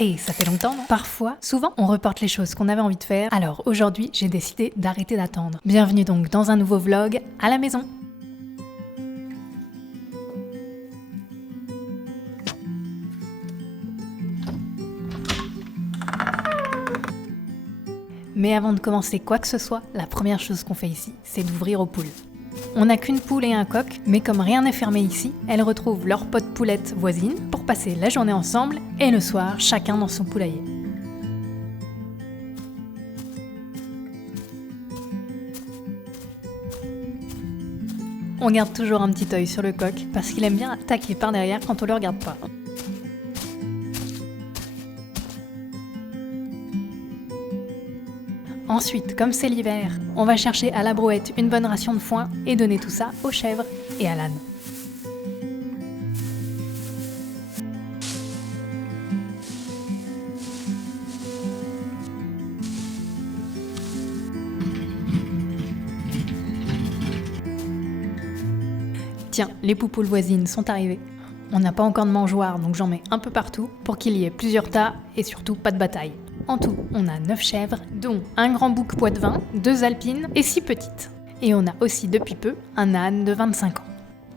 Hey, ça fait longtemps, non? Parfois, souvent, on reporte les choses qu'on avait envie de faire. Alors aujourd'hui, j'ai décidé d'arrêter d'attendre. Bienvenue donc dans un nouveau vlog à la maison. Mais avant de commencer quoi que ce soit, la première chose qu'on fait ici, c'est d'ouvrir aux poules. On n'a qu'une poule et un coq, mais comme rien n'est fermé ici, elles retrouvent leur pot de poulette voisine pour passer la journée ensemble et le soir, chacun dans son poulailler. On garde toujours un petit œil sur le coq parce qu'il aime bien attaquer par derrière quand on le regarde pas. Ensuite, comme c'est l'hiver, on va chercher à la brouette une bonne ration de foin et donner tout ça aux chèvres et à l'âne. Tiens, les poupoules voisines sont arrivées. On n'a pas encore de mangeoire, donc j'en mets un peu partout pour qu'il y ait plusieurs tas et surtout pas de bataille. En tout, on a 9 chèvres, dont un grand bouc poitevin, 2 alpines et 6 petites. Et on a aussi depuis peu un âne de 25 ans.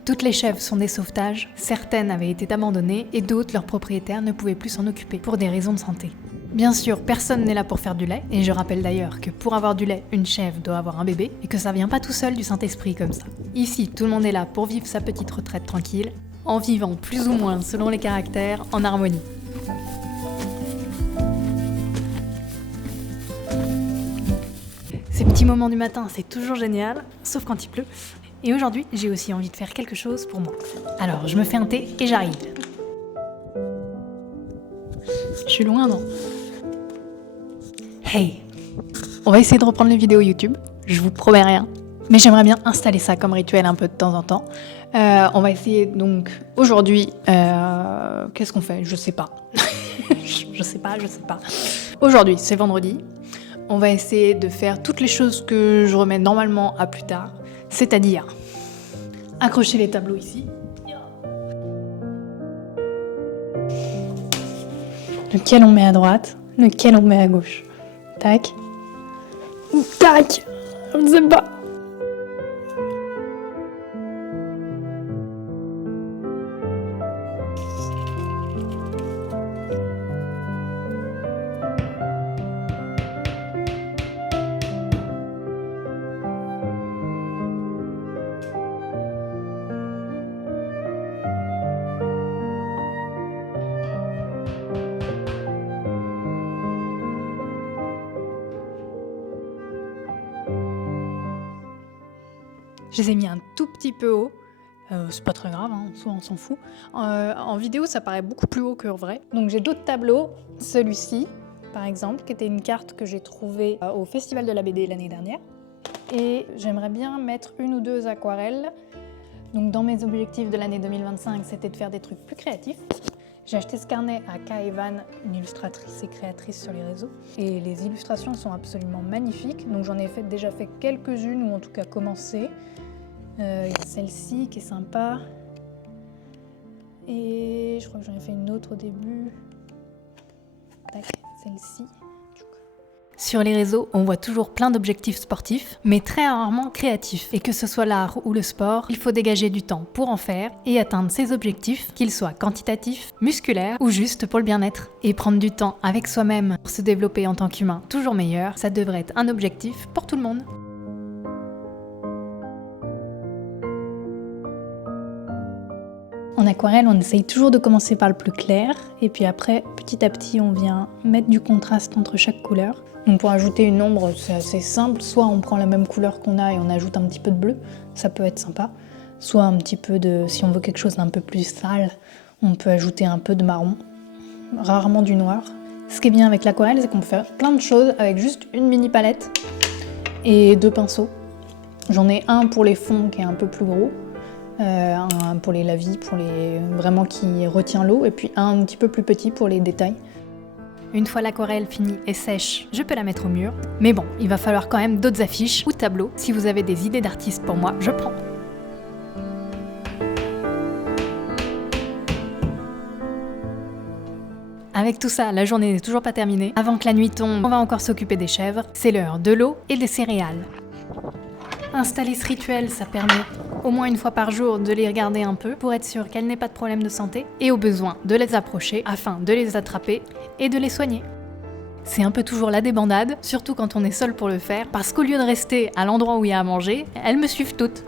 Toutes les chèvres sont des sauvetages, certaines avaient été abandonnées et d'autres, leurs propriétaires ne pouvaient plus s'en occuper pour des raisons de santé. Bien sûr, personne n'est là pour faire du lait, et je rappelle d'ailleurs que pour avoir du lait, une chèvre doit avoir un bébé, et que ça vient pas tout seul du Saint-Esprit comme ça. Ici, tout le monde est là pour vivre sa petite retraite tranquille, en vivant plus ou moins selon les caractères, en harmonie. Ces petits moments du matin, c'est toujours génial, sauf quand il pleut. Et aujourd'hui, j'ai aussi envie de faire quelque chose pour moi. Alors, je me fais un thé et j'arrive. Je suis loin, non? Hey! On va essayer de reprendre les vidéos YouTube, je vous promets rien. Mais j'aimerais bien installer ça comme rituel un peu de temps en temps. On va essayer donc aujourd'hui... qu'est-ce qu'on fait? Je sais pas. je sais pas. Aujourd'hui, c'est vendredi. On va essayer de faire toutes les choses que je remets normalement à plus tard. C'est-à-dire accrocher les tableaux ici. Lequel on met à droite, lequel on met à gauche. Tac. Tac. Je ne sais pas. Je les ai mis un tout petit peu haut. C'est pas très grave, hein, soit on s'en fout. En vidéo, ça paraît beaucoup plus haut qu'en vrai. Donc j'ai d'autres tableaux. Celui-ci, par exemple, qui était une carte que j'ai trouvée au Festival de la BD l'année dernière. Et j'aimerais bien mettre 1 ou 2 aquarelles. Donc dans mes objectifs de l'année 2025, c'était de faire des trucs plus créatifs. J'ai acheté ce carnet à Ka Evan, une illustratrice et créatrice sur les réseaux. Et les illustrations sont absolument magnifiques. Donc j'en ai déjà fait quelques-unes, ou en tout cas commencé. Il y a celle-ci qui est sympa. Et je crois que j'en ai fait une autre au début. Tac, celle-ci. Sur les réseaux, on voit toujours plein d'objectifs sportifs, mais très rarement créatifs. Et que ce soit l'art ou le sport, il faut dégager du temps pour en faire et atteindre ces objectifs, qu'ils soient quantitatifs, musculaires ou juste pour le bien-être. Et prendre du temps avec soi-même pour se développer en tant qu'humain toujours meilleur, ça devrait être un objectif pour tout le monde. En aquarelle, on essaye toujours de commencer par le plus clair, et puis après, petit à petit, on vient mettre du contraste entre chaque couleur. Donc pour ajouter une ombre, c'est assez simple, soit on prend la même couleur qu'on a et on ajoute un petit peu de bleu, ça peut être sympa, soit un petit peu de, si on veut quelque chose d'un peu plus sale, on peut ajouter un peu de marron, rarement du noir. Ce qui est bien avec l'aquarelle, c'est qu'on peut faire plein de choses avec juste une mini palette et 2 pinceaux. J'en ai un pour les fonds qui est un peu plus gros, un pour les lavis, pour les vraiment qui retient l'eau, et puis un petit peu plus petit pour les détails. Une fois l'aquarelle finie et sèche, je peux la mettre au mur. Mais bon, il va falloir quand même d'autres affiches ou tableaux. Si vous avez des idées d'artistes pour moi, je prends. Avec tout ça, la journée n'est toujours pas terminée. Avant que la nuit tombe, on va encore s'occuper des chèvres. C'est l'heure de l'eau et des céréales. Installer ce rituel, ça permet au moins une fois par jour de les regarder un peu pour être sûr qu'elles n'aient pas de problème de santé et au besoin de les approcher afin de les attraper et de les soigner. C'est un peu toujours la débandade, surtout quand on est seul pour le faire, parce qu'au lieu de rester à l'endroit où il y a à manger, elles me suivent toutes.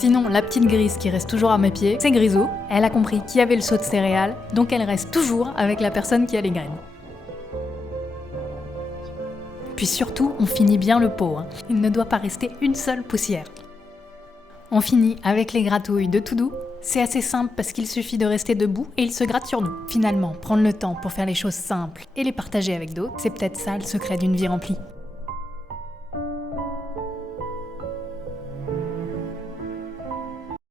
Sinon, la petite Grise qui reste toujours à mes pieds, c'est Grisou. Elle a compris qui avait le seau de céréales, donc elle reste toujours avec la personne qui a les graines. Puis surtout, on finit bien le pot. Il ne doit pas rester une seule poussière. On finit avec les gratouilles de Toudou. C'est assez simple parce qu'il suffit de rester debout et il se gratte sur nous. Finalement, prendre le temps pour faire les choses simples et les partager avec d'autres, c'est peut-être ça le secret d'une vie remplie.